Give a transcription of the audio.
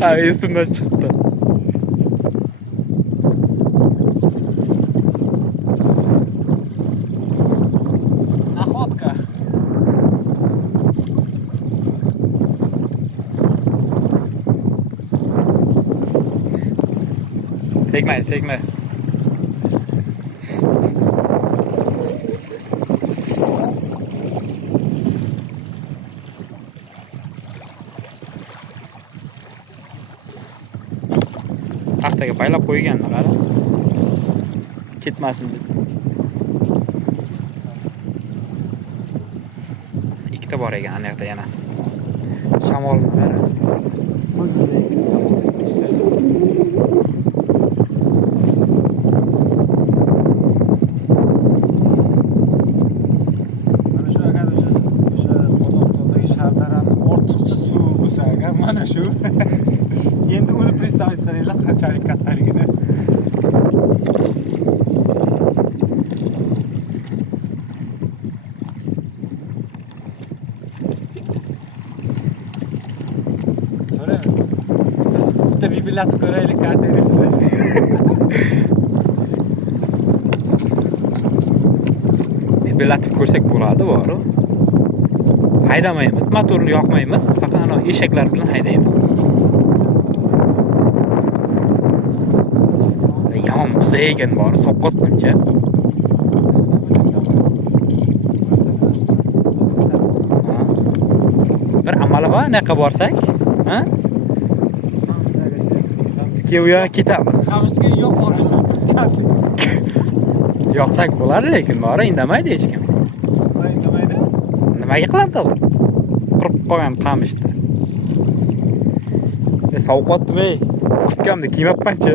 Ha, esimdan chiqdi. Nahodka. Tegmaydi. Taxtaga baylab qo'yganlar qara. Ketmasin deb. Ikkita bor ekan ana yoqda yana. Shamol qara. Mana shu agar o'sha Qozog'istondagi Shardarani ortiqcha suv bo'lsa agar mana shu endi uni представить qilinglar qanchalik kattaligini. So'rayman. Bitta bibillatib ko'raylik kaderingizni. Bellatib ko'rsak bo'ladi, bor. Haydamaymiz, motorni yoqmaymiz, faqat ana eshaklar bilan haydaymiz. Yomon muzaygan bor, sovqotguncha. Bir amali bor, anaqa borsak, ha? Bizga u yoqqa ketamiz. Qamishga yo'q boramiz kalti. Yoqsak bo'ladi, lekin bor, indamaydi hech kim. Indamaydi? Nimaga qiladi u? Qurib qolgan qamishni. Sovqotdim ey. Kurtkamni kiymabman-chi.